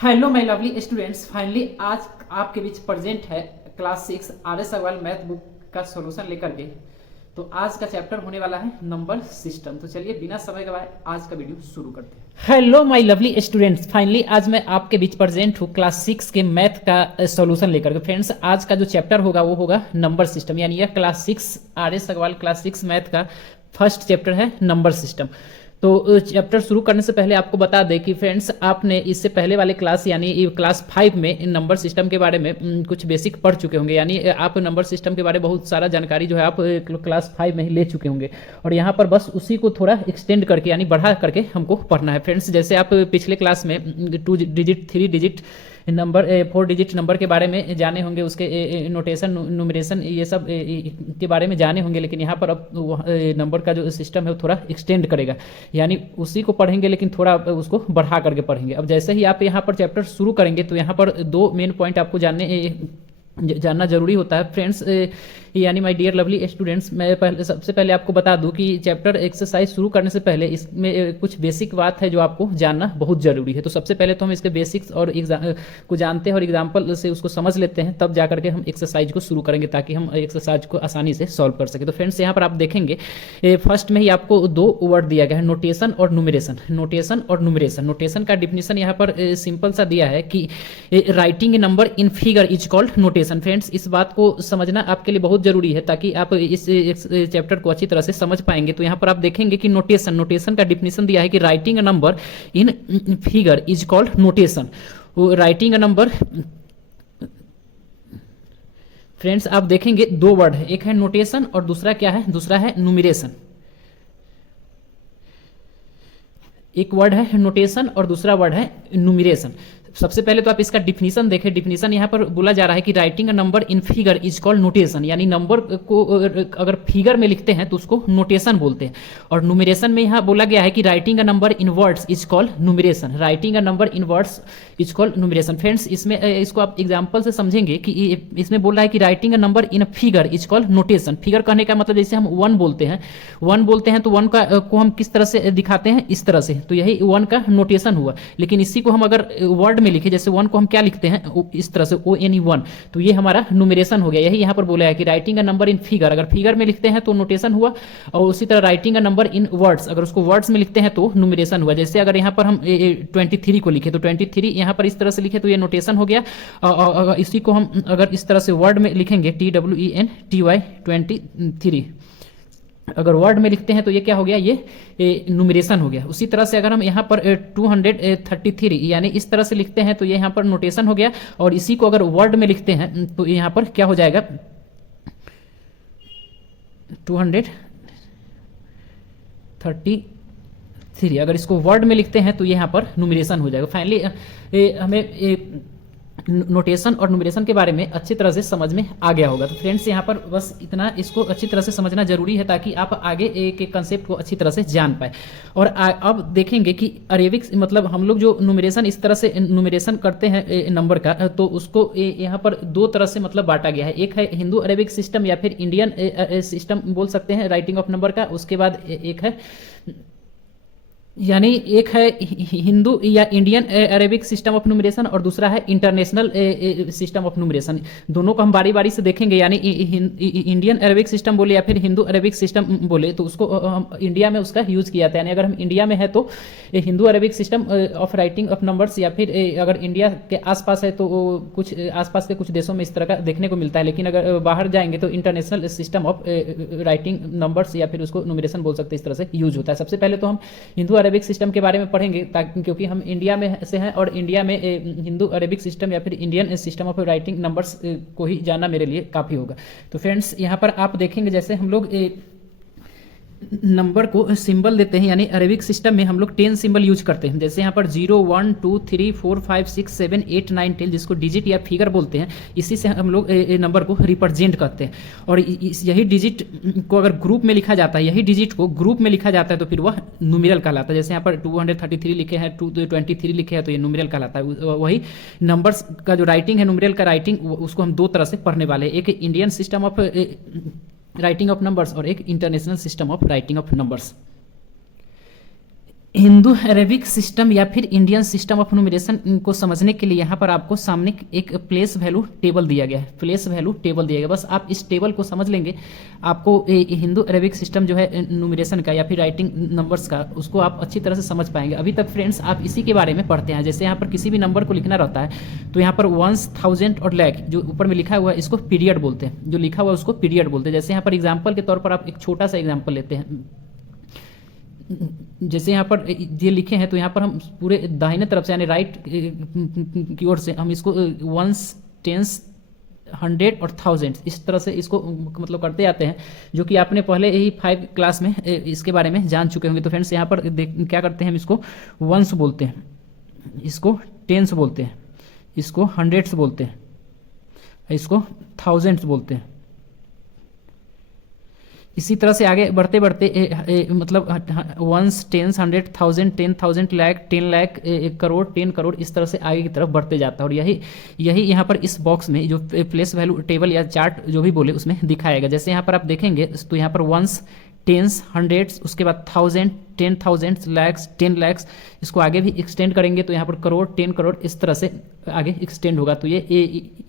Hello my lovely students, finally आज आपके बीच प्रेजेंट है class 6 RS Agarwal math book का सॉल्यूशन लेकर के। तो आज का चैप्टर होने वाला है नंबर सिस्टम। तो चलिए बिना समय गवाए आज का वीडियो शुरू करते हैं। Hello my lovely students, finally आज मैं आपके बीच प्रेजेंट हूँ क्लास 6 के मैथ का सॉल्यूशन लेकर के। फ्रेंड्स, आज का जो चैप्टर होगा वो होगा नंबर सिस्टम, यानी यह class 6 RS Agarwal class 6 math का फर्स्ट चैप्टर है नंबर सिस्टम। तो चैप्टर शुरू करने से पहले आपको बता दें कि फ्रेंड्स, आपने इससे पहले वाले क्लास यानी क्लास 5 में इन नंबर सिस्टम के बारे में कुछ बेसिक पढ़ चुके होंगे, यानी आप नंबर सिस्टम के बारे में बहुत सारा जानकारी जो है आप क्लास 5 में ही ले चुके होंगे। और यहाँ पर बस उसी को थोड़ा एक्सटेंड करके यानी बढ़ा करके हमको पढ़ना है। फ्रेंड्स, जैसे आप पिछले क्लास में 2 digit 3 digit number 4 digit number के बारे में जाने होंगे, उसके नोटेशन न्यूमरेशन ये सब के बारे में जाने होंगे, लेकिन यहाँ पर अब नंबर का जो सिस्टम है वो थोड़ा एक्सटेंड करेगा, यानी उसी को पढ़ेंगे लेकिन थोड़ा उसको बढ़ा करके पढ़ेंगे। अब जैसे ही आप यहाँ पर चैप्टर शुरू करेंगे तो यहाँ पर 2 मेन पॉइंट आपको जानना जरूरी होता है। फ्रेंड्स, यानी माय डियर लवली स्टूडेंट्स, मैं सबसे पहले आपको बता दूं कि चैप्टर एक्सरसाइज शुरू करने से पहले इसमें कुछ बेसिक बात है जो आपको जानना बहुत जरूरी है। तो सबसे पहले तो हम इसके बेसिक्स और को जानते हैं और एग्जाम्पल से उसको समझ लेते हैं, तब जाकर के हम एक्सरसाइज को शुरू करेंगे ताकि हम एक्सरसाइज को आसानी से सॉल्व कर सकें। तो फ्रेंड्स, यहाँ पर आप देखेंगे फर्स्ट में ही आपको 2 वर्ड दिया गया है, नोटेशन और न्यूमरेशन। नोटेशन और न्यूमरेशन। नोटेशन का डिफिनेशन यहाँ पर सिंपल सा दिया है कि writing a number in figure is called notation. Friends, इस बात को समझना आपके लिए बहुत जरूरी है ताकि आप इस चैप्टर को अच्छी तरह से समझ पाएंगे। तो यहाँ पर आप देखेंगे कि नोटेशन का डिफिनेशन दिया है कि writing a number in figure is called notation. Writing a number, friends आप देखेंगे 2 वर्ड है, एक है नोटेशन और दूसरा क्या है, दूसरा है न्यूमरेशन। एक वर्ड है नोटेशन और दूसरा वर्ड है न्यूमरेशन। सबसे पहले तो आप इसका डिफिनीशन देखें। डिफिनीशन यहाँ पर बोला जा रहा है कि writing a number in figure is called notation, यानी नंबर को अगर फिगर में लिखते हैं तो उसको नोटेशन बोलते हैं। और न्यूमरेशन में यहाँ बोला गया है कि writing a number in words is called numeration. Writing a number in words is called numeration. Friends, इसमें इसको आप एग्जाम्पल से समझेंगे कि इसमें बोल रहा है कि writing a number in figure is called notation. Figure कहने का मतलब जैसे हम 1 बोलते हैं, 1 बोलते हैं तो 1 का को हम किस तरह से दिखाते हैं, इस तरह से, तो यही 1 का नोटेशन हुआ। लेकिन इसी को हम अगर वर्ड में लिखे, जैसे 1 को हम क्या लिखते हैं, इस तरह से ONE1, तो ये हमारा न्यूमरेशन हो गया। यही यहाँ पर बोला है कि writing a number in figure, अगर फिगर में लिखते हैं तो नोटेशन हुआ, और उसी तरह writing a number in words, अगर उसको वर्ड्स में लिखते हैं तो न्यूमरेशन हुआ। जैसे अगर यहाँ पर हम 23 को लिखे तो 23 यहाँ पर इस तरह से लिखे तो ये नोटेशन हो गया। और इसी को हम अगर इस तरह से वर्ड में लिखेंगे TWENTY 23, अगर वर्ड में लिखते हैं तो ये क्या हो गया, ये न्यूमरेशन हो गया। उसी तरह से अगर हम यहाँ पर 233 यानी इस तरह से लिखते हैं तो ये यहाँ पर नोटेशन हो गया। और इसी को अगर वर्ड में लिखते हैं तो यहाँ पर क्या हो जाएगा, 233, अगर इसको वर्ड में लिखते हैं तो ये यहाँ पर न्यूमरेशन हो जाएगा। फाइनली हमें नोटेशन और न्यूमरेशन के बारे में अच्छी तरह से समझ में आ गया होगा। तो फ्रेंड्स, यहाँ पर बस इतना, इसको अच्छी तरह से समझना जरूरी है ताकि आप आगे एक कंसेप्ट को अच्छी तरह से जान पाए। और अब देखेंगे कि अरेबिक मतलब हम लोग जो न्यूमरेशन इस तरह से न्यूमरेशन करते हैं नंबर का, तो उसको यहाँ पर 2 तरह से मतलब बांटा गया है। एक है हिंदू अरेबिक सिस्टम या फिर इंडियन सिस्टम बोल सकते हैं राइटिंग ऑफ नंबर का। उसके बाद एक है, यानी एक है हिंदू या Indian Arabic system of numeration और दूसरा है इंटरनेशनल सिस्टम ऑफ न्यूमरेशन। दोनों को हम बारी बारी से देखेंगे, यानी इंडियन अरेबिक सिस्टम बोले या फिर हिंदू अरेबिक सिस्टम बोले तो उसको हम इंडिया में उसका यूज किया जाता है। यानी अगर हम इंडिया में है तो Hindu Arabic system of writing of numbers, या फिर अगर इंडिया के आसपास है तो कुछ आसपास के कुछ देशों में इस तरह का देखने को मिलता है। लेकिन अगर बाहर जाएंगे तो international system of writing numbers या फिर उसको न्यूमरेशन बोल सकते हैं, इस तरह से यूज होता है। सबसे पहले तो हम हिंदू अरेबिक सिस्टम के बारे में पढ़ेंगे ताकि, क्योंकि हम इंडिया में से हैं और इंडिया में हिंदू अरेबिक सिस्टम या फिर Indian system of writing numbers को ही जानना मेरे लिए काफ़ी होगा। तो फ्रेंड्स, यहाँ पर आप देखेंगे जैसे हम लोग नंबर को सिंबल देते हैं, यानी अरेबिक सिस्टम में हम लोग 10 सिंबल यूज करते हैं। जैसे यहाँ पर 0 1 2 3 4 5 6 7 8 9 10, जिसको डिजिट या फिगर बोलते हैं, इसी से हम लोग नंबर को रिप्रेजेंट करते हैं। और यही डिजिट को अगर ग्रुप में लिखा जाता है, यही डिजिट को ग्रुप में लिखा जाता है तो फिर वह न्यूमेरल कहलाता है। जैसे यहाँ पर 233 लिखे हैं, 223 लिखे हैं तो ये न्यूमेरल कहलाता है। वही नंबर्स का जो राइटिंग है, न्यूमेरल का राइटिंग, उसको हम 2 तरह से पढ़ने वाले हैं, एक Indian system of writing of numbers और एक international system of writing of numbers. Hindu Arabic system या फिर इंडियन सिस्टम ऑफ न्यूमरेशन को समझने के लिए यहाँ पर आपको सामने एक प्लेस वैल्यू टेबल दिया गया है, प्लेस वैल्यू टेबल दिया गया। बस आप इस टेबल को समझ लेंगे, आपको हिंदू अरेबिक सिस्टम जो है न्यूमरेशन का या फिर राइटिंग नंबर्स का, उसको आप अच्छी तरह से समझ पाएंगे। अभी तक फ्रेंड्स आप इसी के बारे में पढ़ते हैं। जैसे यहाँ पर किसी भी नंबर को लिखना रहता है तो यहाँ पर 1, 1000 और लाख जो ऊपर में लिखा हुआ है इसको पीरियड बोलते हैं, जो लिखा हुआ है उसको पीरियड बोलते हैं। जैसे यहाँ पर एग्जाम्पल के तौर पर आप एक छोटा सा एग्जाम्पल लेते हैं, जैसे यहाँ पर ये लिखे हैं तो यहाँ पर हम पूरे दाहिने तरफ से यानी राइट की ओर से हम इसको 1, 10, 100 और 1000 इस तरह से इसको मतलब करते जाते हैं, जो कि आपने पहले ही 5 क्लास में इसके बारे में जान चुके होंगे। तो फ्रेंड्स यहाँ पर क्या करते हैं, हम इसको 1s बोलते हैं, इसको 10s बोलते हैं, इसको 100s बोलते हैं, इसको 1000s बोलते हैं। इसी तरह से आगे बढ़ते बढ़ते मतलब 1, 10, 100, 1000, 10,000, लाख, 10 लाख, 1 करोड़, 10 करोड़, इस तरह से आगे की तरफ बढ़ते जाता है। और यही यहाँ पर इस बॉक्स में जो प्लेस वैल्यू टेबल या चार्ट जो भी बोले उसमें दिखाएगा। जैसे यहाँ पर आप देखेंगे तो यहाँ पर 1s, 10s, 100s, उसके बाद 1000, 10,000, लाख्स, 10 लाख्स, इसको आगे भी एक्सटेंड करेंगे तो यहाँ पर करोड़, 10 करोड़, इस तरह से आगे एक्सटेंड होगा। तो ये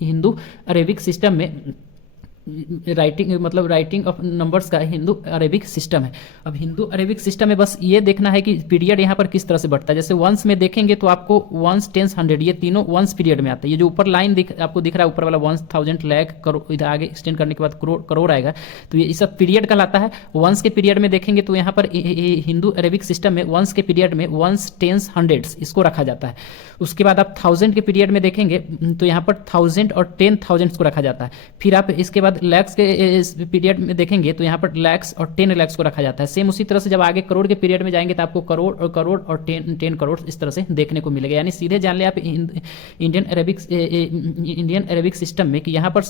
हिंदू अरेबिक सिस्टम में राइटिंग ऑफ नंबर्स का हिंदू अरेबिक सिस्टम है। अब हिंदू अरेबिक सिस्टम में बस ये देखना है कि पीरियड यहाँ पर किस तरह से बढ़ता है। जैसे वंस में देखेंगे तो आपको 1, 10, 100 ये तीनों वंस पीरियड में आता है। ये जो ऊपर लाइन आपको दिख रहा है ऊपर वाला 1, 1000, लाख, करोड़, इधर आगे एक्सटेंड करने के बाद करोड़ आएगा, तो ये सब पीरियड कहलाता है। वंस के पीरियड में देखेंगे तो यहाँ पर हिंदू अरेबिक सिस्टम में वंस के पीरियड में 1s, 10s, 100s इसको रखा जाता है। उसके बाद आप 1000 के पीरियड में देखेंगे तो यहाँ पर 1000 और 10,000 को रखा जाता है। फिर आप इसके बाद लैक्स के इस पीरियड में देखेंगे तो यहाँ पर लैक्स और 10 लैक्स को रखा जाता है। सेम उसी तरह से जब आगे करोड़ के पीरियड में जाएंगे तो आपको करोड़ और 10 करोड़ इस तरह से देखने को मिलेगा। यानी सीधे जान ले आप इंडियन अरेबिक सिस्टम में कि यहाँ पर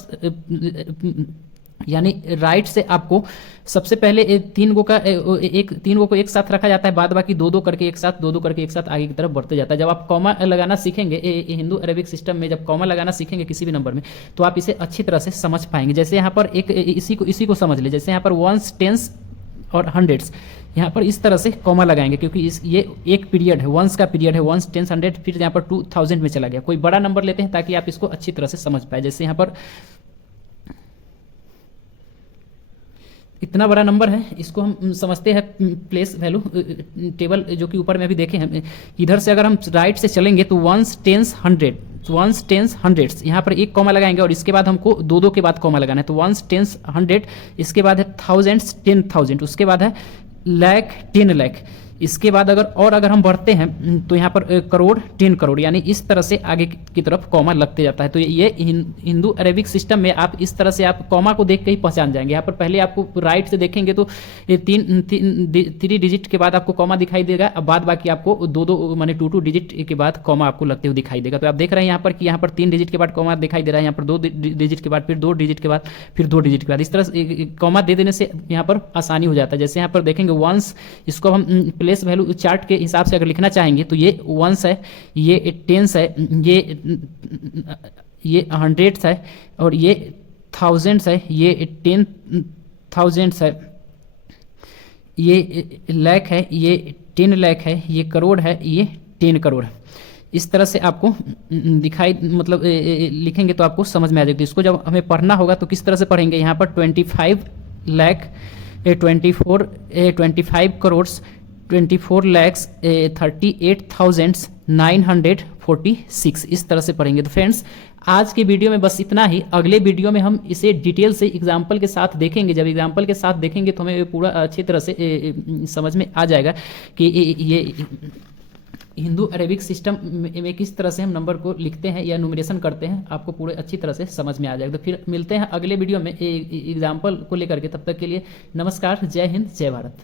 यानी राइट से आपको सबसे पहले तीन गो को एक साथ रखा जाता है, बाद बाकी दो दो करके एक साथ आगे की तरफ बढ़ते जाता है। जब आप कॉमा लगाना सीखेंगे हिंदू अरेबिक सिस्टम में, जब कॉमा लगाना सीखेंगे किसी भी नंबर में तो आप इसे अच्छी तरह से समझ पाएंगे। जैसे यहाँ पर एक इसी को समझ ले, जैसे यहाँ पर 1s, 10s और 100s यहाँ पर इस तरह से कॉमा लगाएंगे क्योंकि ये एक पीरियड है, वंस का पीरियड है, 1s, 10s, 100, फिर यहाँ पर 2000 में चला गया। कोई बड़ा नंबर लेते हैं ताकि आप इसको अच्छी तरह से समझ पाए। जैसे यहाँ पर इतना बड़ा नंबर है, इसको हम समझते हैं प्लेस वैल्यू टेबल, जो कि ऊपर में भी देखे हैं। इधर से अगर हम राइट से चलेंगे तो 1s, 10s, 100, 1s, 10s, 100 यहाँ पर एक कॉमा लगाएंगे और इसके बाद हमको दो के बाद कॉमा लगाना है। तो 1s, 10s, 100, इसके बाद है 1000s, 10,000, उसके बाद है लाख, 10 लाख, इसके बाद अगर हम बढ़ते हैं तो यहाँ पर करोड़, 10 करोड़, यानी इस तरह से आगे की तरफ कॉमा लगते जाता है। तो ये हिंदू अरेबिक सिस्टम में आप इस तरह से आप कॉमा को देख के ही पहचान जाएंगे। यहाँ पर पहले आपको राइट से देखेंगे तो ये 3 डिजिट के बाद आपको कॉमा दिखाई देगा, अब बाद बाकी आपको दो माने 2 डिजिट के बाद कॉमा आपको लगते हुए दिखाई देगा। तो आप देख रहे हैं यहाँ पर कि यहाँ पर 3 डिजिट के बाद कॉमा दिखाई दे रहा है, यहाँ पर 2 डिजिट के बाद, फिर 2 डिजिट के बाद, फिर 2 डिजिट के बाद, इस तरह से कॉमा दे देने से यहाँ पर आसानी हो जाता है। जैसे यहाँ पर देखेंगे वंस, इसको हम प्लेस वैल्यू चार्ट के हिसाब से अगर लिखना चाहेंगे तो ये 1s है, ये 10s है, ये 100s है, और ये 1000s है, ये 10,000 है, ये लाख है, ये 10 लाख है, ये करोड़ है, ये 10 करोड़ है। इस तरह से आपको दिखाई मतलब लिखेंगे तो आपको समझ में आ जाएगा। इसको जब हमें पढ़ना होगा तो किस तरह से पढ़ेंगे, यहाँ पर 25 लाख, 25 करोड़, 24 lakhs 38,946 इस तरह से पढ़ेंगे। तो फ्रेंड्स आज के वीडियो में बस इतना ही। अगले वीडियो में हम इसे डिटेल से एग्जाम्पल के साथ देखेंगे। जब एग्जाम्पल के साथ देखेंगे तो हमें पूरा अच्छी तरह से समझ में आ जाएगा कि ये हिंदू अरेबिक सिस्टम में किस तरह से हम नंबर को लिखते हैं या न्यूमरेशन करते हैं, आपको पूरे अच्छी तरह से समझ में आ जाएगा। तो फिर मिलते हैं अगले वीडियो में एग्जाम्पल को लेकर के। तब तक के लिए नमस्कार, जय हिंद, जय भारत।